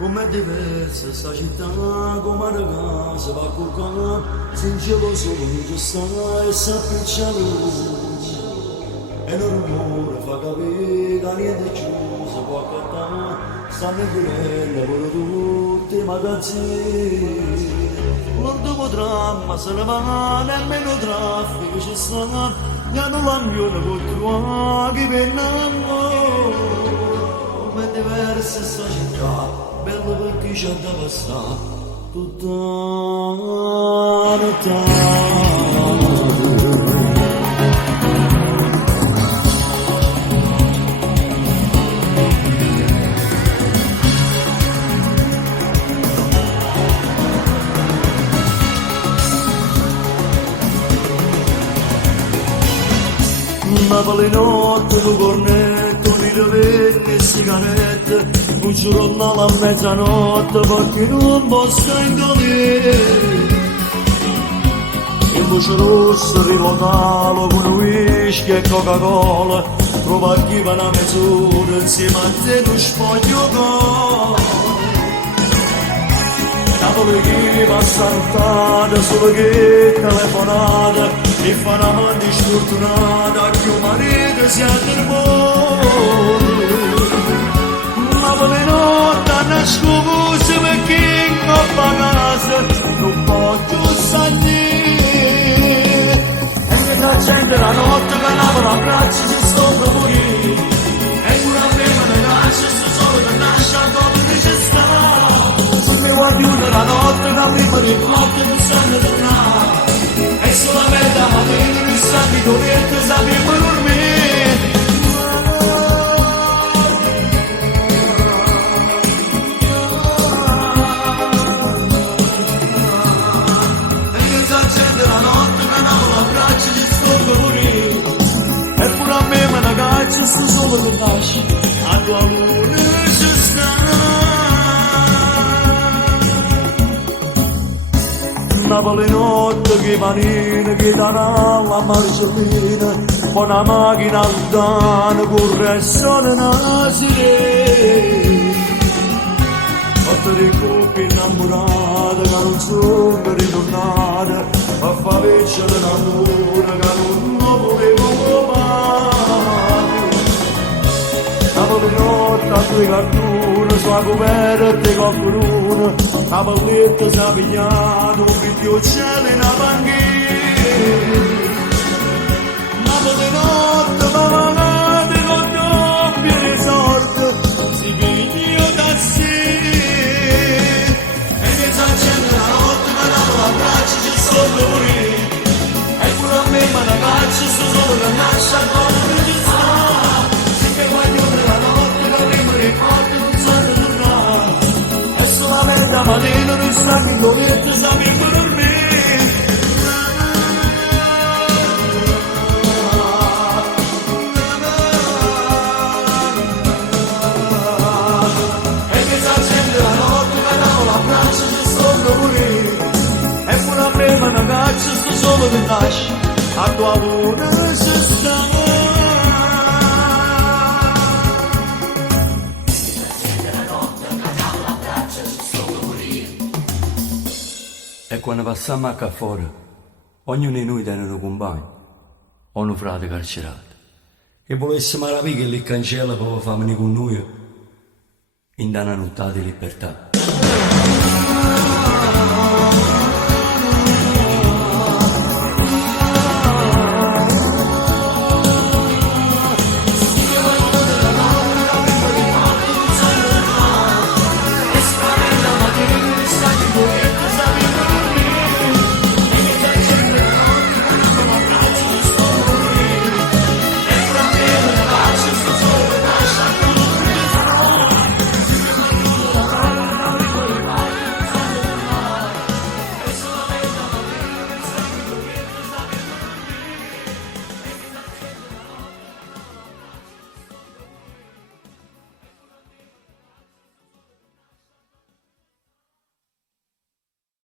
Com'è diversa sta città, come la casa va a cuccare, se in cielo solo luce sta e s'appiccia luce. E il rumore fa capire che niente più si può accattare, stanno in querela pure tutti i magazzini. L'ultimo dramma se ne va, nemmeno traffico ci sta, mi hanno l'ambione col tuo che pennano. Com'è diversa sta città, bello perché c'è da passare tutta la notte. Napoli notte, un cornetto, un rivenne e sigarette, un giornale a mezzanotte perché non posso indovinare. In luce rossa rilocalo con whisky e Coca-Cola, trova chi va una mezz'ora insieme a te non spoglio con. Napoli chi va saltata, solo che telefonata, e fa una mano sfortunata che un marito sia del mondo. Ma per notte a nascosto perché in coppa casa non posso salire. E che la gente la notte che lava la braccia si sto per morire. E pure a me me ne nasce sto solo che nasce a dopo che ci sta. Se mi guardi una la notte che prima di notte mi stanno tornare. E solamente la mattina non sapi dove ti sapi per dormire. E che si accende la notte che lavo la braccia di sto per morire. E pure a me me ne caccia sto solo che nasce a tua luna ci sta. Napoli notte che manina, che darà la marcellina, con una macchina lontana, corre e suona una sirena. Fatto di coppie innamorate, che non sono ritornate, a fa vincere l'amore che non volevo mai. Napoli notte a due cartone, sua coperta con corona, la palletta s'ha pigliato, un piglioccello in una panchina. Napoli notte, mamma con doppie risorte, si pigliò da sé. E che si accende la notte, me lavo la braccia, ci sto per morire. E pure a me me ne caccia, sto solo che nasce a dopo che ci sta. Si che guaglione la notte, che prima di forte non sanno tornare. E solamente la mattina non sa che dovete sapere per dormire. E che si accende la notte, me lavo la braccia, ci sto per morire. E pure a me me ne caccia, sto solo che nasce a tua luna ci sta. E quando passiamo a qua fuori, ognuno di noi tiene un compagno o un frate carcerato. E volessimo rapire che li cancella per farmi con noi in una nottata di libertà.